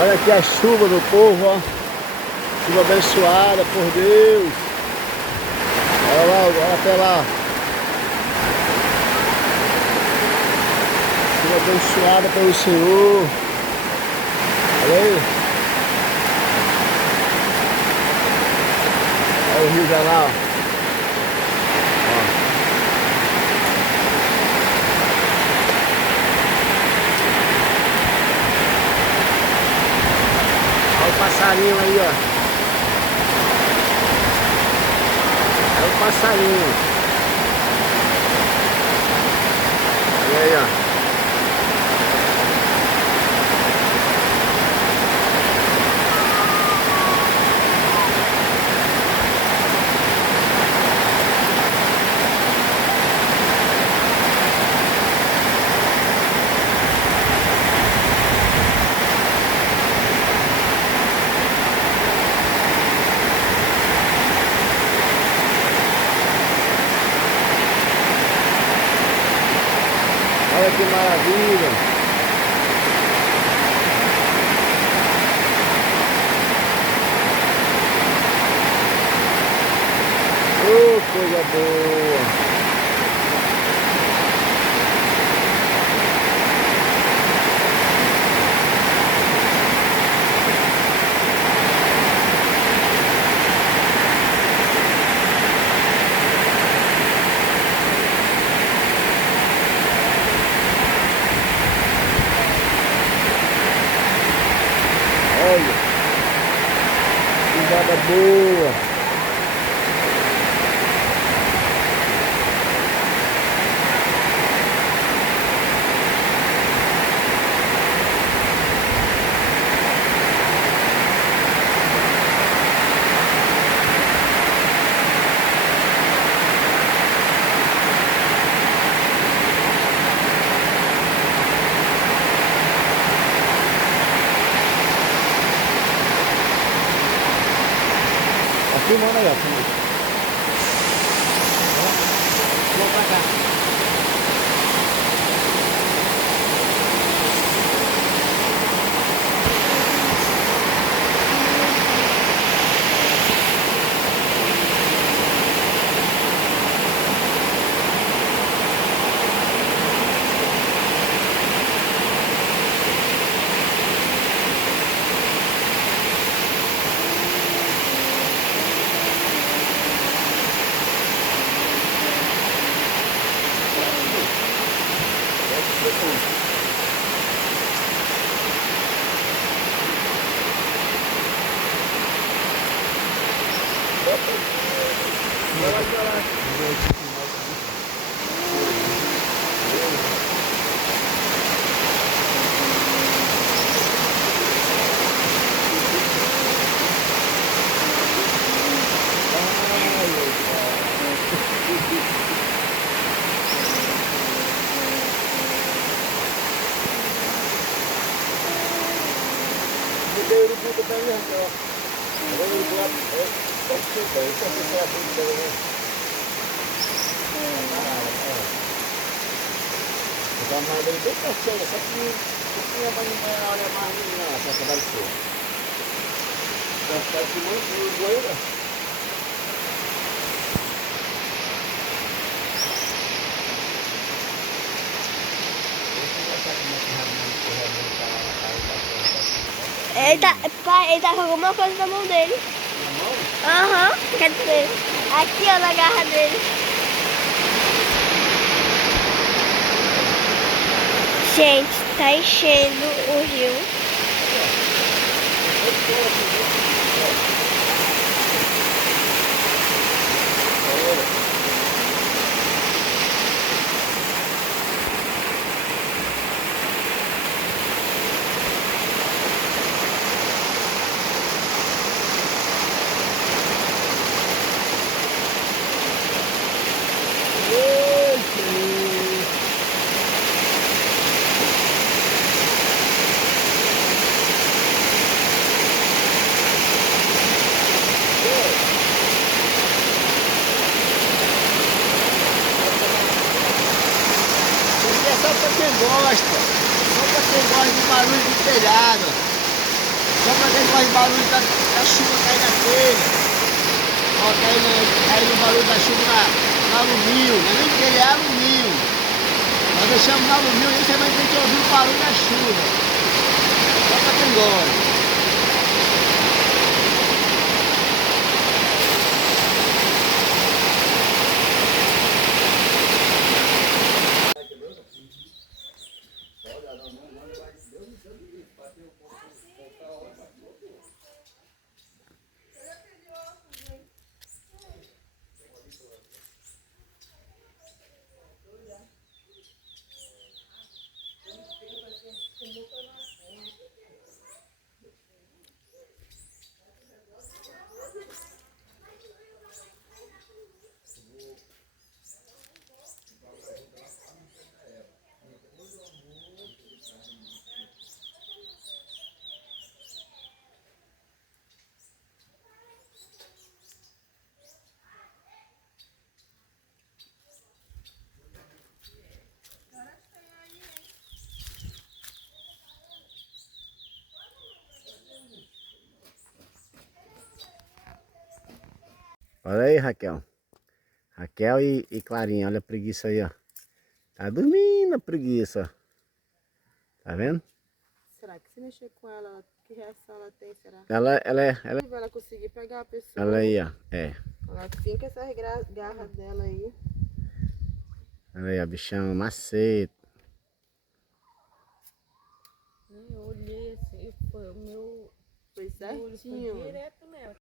Olha aqui a chuva do povo, ó. Chuva abençoada por Deus. Olha lá, olha até lá. Chuva abençoada pelo Senhor. Olha aí. Olha o rio já lá, ó. Olha o passarinho aí, ó. É o passarinho. Olha aí, ó. Olha que maravilha! Oh, coisa boa! Olha, que nada boa! Tá filmando aí, ó. Vamos pra cá. Tem urubu também, ó. Agora o urubu pode ser bem. Isso aqui será bem também. Então, mas ele bem pertinho, só que não tinha mais olha mais não, essa que vai ser. Então, ficar aqui muito urubu ainda. Ele tá com alguma coisa na mão dele. Na mão? Aham, quer dizer, aqui ó, na garra dele. Gente, tá enchendo o rio. Só pra quem gosta de barulho de telhado. pra quem faz barulho da chuva caindo na telha. Ó, caindo o barulho da chuva no alumínio. Não é nem telha, é alumínio. Nós deixamos no alumínio e você vai ter que ouvir o barulho da chuva. Só pra quem gosta. Olha aí, Raquel. Raquel e Clarinha, olha a preguiça aí, ó. Tá dormindo a preguiça. Tá vendo? Será que se mexer com ela, que reação ela tem, será? Ela Conseguir pegar a pessoa. Ela aí, ó. É. Ela finca essas garras dela aí. Olha aí, ó, bichão maceto. Eu olhei assim, foi o meu Foi olho foi certinho. direto nela.